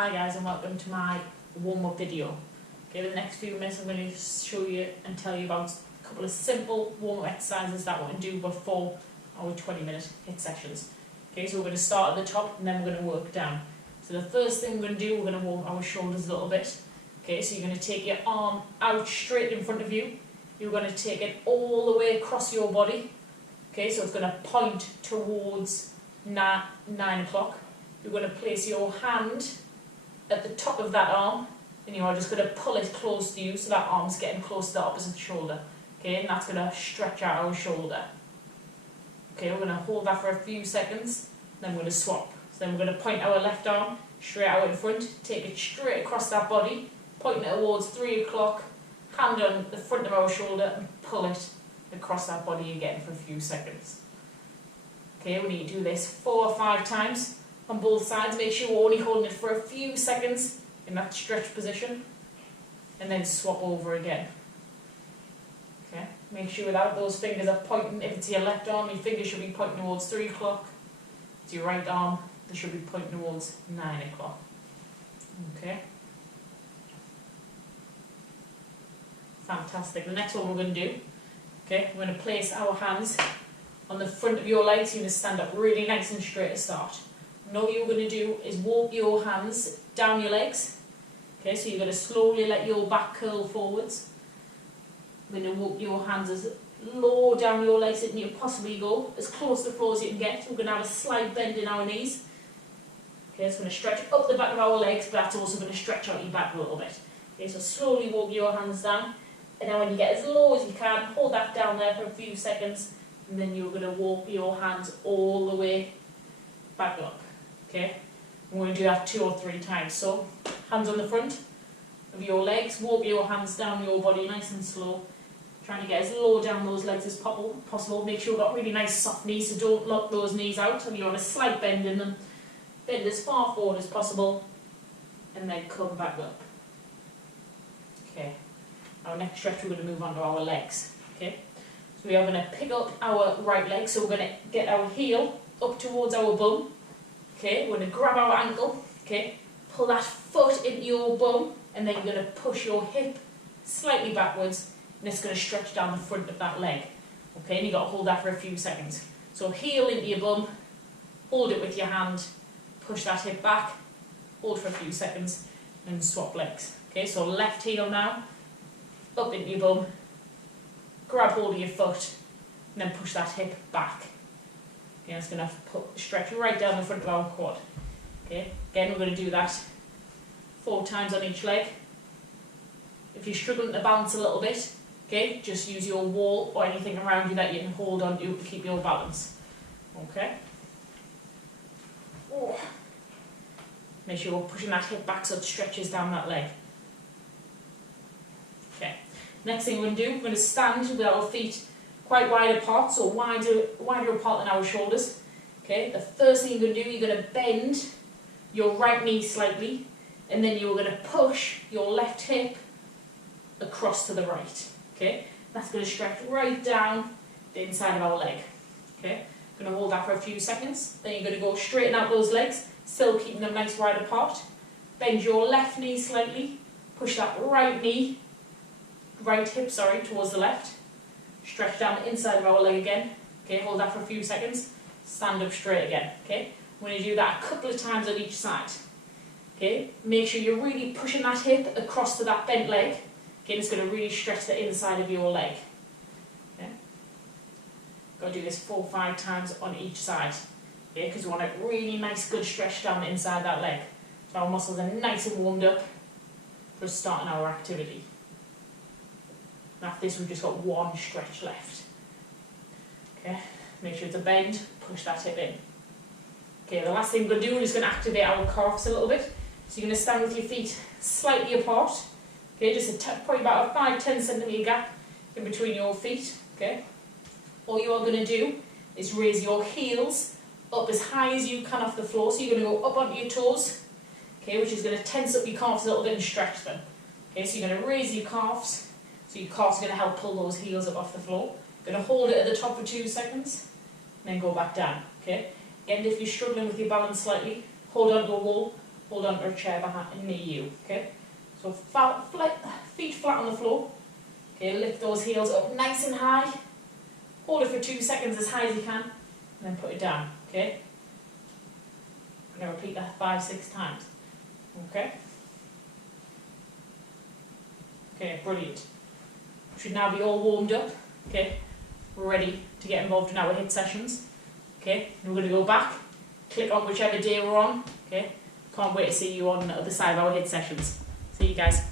Hi guys, and welcome to my warm-up video. Okay, the next few minutes I'm going to show you and tell you about a couple of simple warm-up exercises that we can do before our 20-minute HIIT sessions. Okay, so we're going to start at the top and then we're going to work down. So the first thing we're going to do, we're going to warm our shoulders a little bit. Okay, so you're going to take your arm out straight in front of you. You're going to take it all the way across your body. Okay, so it's going to point towards 9 o'clock. You're going to place your hand at the top of that arm, and you are just going to pull it close to you so that arm's getting close to the opposite shoulder. Okay, and that's going to stretch out our shoulder. Okay, we're going to hold that for a few seconds, then we're going to swap. So then we're going to point our left arm straight out in front, take it straight across that body, point it towards 3 o'clock, hand on the front of our shoulder and pull it across that body again for a few seconds. Okay, we need to do this 4 or 5 times on both sides. Make sure we're only holding it for a few seconds in that stretch position, and then swap over again. Okay, make sure that those fingers are pointing. If it's your left arm, your fingers should be pointing towards 3 o'clock. If it's your right arm, they should be pointing towards 9 o'clock. Okay, fantastic. The next one we're going to do, okay, we're going to place our hands on the front of your legs. You're going to stand up really nice and straight to start. And all you're going to do is walk your hands down your legs. Okay, so you're going to slowly let your back curl forwards. You're going to walk your hands as low down your legs as you can possibly go, as close to the floor as you can get. We're going to have a slight bend in our knees. Okay, it's going to stretch up the back of our legs, but that's also going to stretch out your back a little bit. Okay, so slowly walk your hands down, and then when you get as low as you can, hold that down there for a few seconds, and then you're going to walk your hands all the way back up. Okay, and we're going to do that 2 or 3 times. So, hands on the front of your legs, walk your hands down your body nice and slow, trying to get as low down those legs as possible. Make sure you've got really nice soft knees, so don't lock those knees out, and you're on a slight bend in them. Bend as far forward as possible, and then come back up. Okay, our next stretch we're going to move on to our legs. Okay, so we are going to pick up our right leg, so we're going to get our heel up towards our bum. Okay, we're going to grab our ankle, okay, pull that foot into your bum, and then you're going to push your hip slightly backwards, and it's going to stretch down the front of that leg. Okay, and you've got to hold that for a few seconds. So heel into your bum, hold it with your hand, push that hip back, hold for a few seconds, and swap legs. Okay, so left heel now, up into your bum, grab hold of your foot, and then push that hip back. Okay, it's going to stretch right down the front of our quad. Okay, again we're going to do that 4 times on each leg. If you're struggling to balance a little bit, okay, just use your wall or anything around you that you can hold on to keep your balance. Okay. Oh. Make sure we're pushing that hip back so it stretches down that leg. Okay. Next thing we're going to do, we're going to stand with our feet quite wide apart, so wider apart than our shoulders. Okay, the first thing you're going to do, you're going to bend your right knee slightly, and then you're going to push your left hip across to the right. Okay, that's going to stretch right down the inside of our leg. Okay, going to hold that for a few seconds. Then you're going to go straighten out those legs, still keeping them nice wide apart. Bend your left knee slightly, push that right hip towards the left. Stretch down the inside of our leg again. Okay, hold that for a few seconds. Stand up straight again. Okay, we're going to do that a couple of times on each side. Okay, make sure you're really pushing that hip across to that bent leg. Okay, it's going to really stretch the inside of your leg. Okay, got to do this 4 or 5 times on each side. Okay, because we want a really nice, good stretch down the inside of that leg. So our muscles are nice and warmed up for starting our activity. After this, we've just got 1 stretch left. Okay, make sure it's a bend, push that hip in. Okay, the last thing we're going to do is going to activate our calves a little bit. So you're going to stand with your feet slightly apart. Okay, just probably about a 5-10 centimetre gap in between your feet. Okay, all you are going to do is raise your heels up as high as you can off the floor. So you're going to go up onto your toes. Okay, which is going to tense up your calves a little bit and stretch them. Okay, so you're going to raise your calves. So your calves are going to help pull those heels up off the floor. Going to hold it at the top for 2 seconds, and then go back down. Okay. Again, if you're struggling with your balance slightly, hold on to a wall hold on to a chair behind near you, okay? So feet flat on the floor, okay, lift those heels up nice and high, hold it for 2 seconds as high as you can, and then put it down, okay? I'm going to repeat that 5-6 times, okay? Okay, brilliant. Should now be all warmed up, okay? We're ready to get involved in our HIIT sessions, okay? And we're going to go back, click on whichever day we're on, okay? Can't wait to see you on the other side of our HIIT sessions. See you guys.